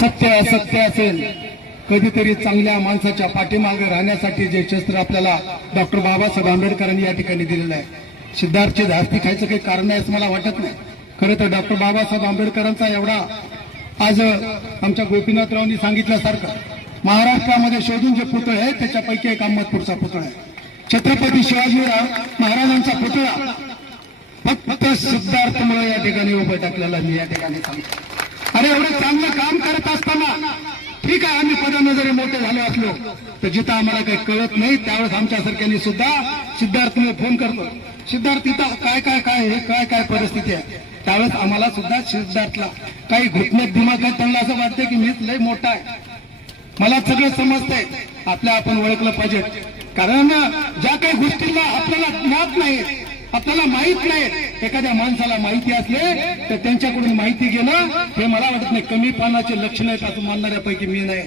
सत्य असत्य असेल, कधीतरी चांगल्या माणसाच्या पाठीमागे राहण्यासाठी जे शस्त्र आपल्याला डॉक्टर बाबासाहेब आंबेडकरांनी या ठिकाणी दिलेलं आहे, सिद्धार्थची धास्ती खायचं काही कारण आहे असं मला वाटत नाही. खरं तर डॉक्टर बाबासाहेब आंबेडकरांचा एवढा आज आमच्या गोपीनाथरावांनी सांगितल्यासारखं महाराष्ट्रामध्ये शोधून जे पुतळे आहे त्याच्यापैकी एक अहमदपूरचा पुतळा आहे. छत्रपती शिवाजीराव महाराजांचा पुतळा फक्त सिद्धार्थमुळे या ठिकाणी उभं टाकलेला मी या ठिकाणी सांगतो. अरे एवढं चांगलं काम करत असताना ठीक आहे, आम्ही पदाने जरी मोठे झालो असलो तर जिथं आम्हाला काही कळत नाही त्यावेळेस आमच्यासारख्यांनी सुद्धा सिद्धार्थने फोन करतो, सिद्धार्थ इथं काय काय काय हे काय काय परिस्थिती आहे. त्यावेळेस आम्हाला सुद्धा सिद्धार्थला काही घुटण्यात दिमाग आहे, त्यांना असं वाटतं की मीच लय मोठा आहे, मला सगळं समजतंय. आपण ओळखलं पाहिजे, कारण ज्या काही गोष्टींना आपल्याला ज्ञात नाही, आपल्याला माहित नाही, एखाद्या माणसाला माहिती असले तर त्यांच्याकडून माहिती घेणं हे मला वाटत नाही कमीपणाचे लक्षण आहेत असं मानणाऱ्यापैकी मी नाही.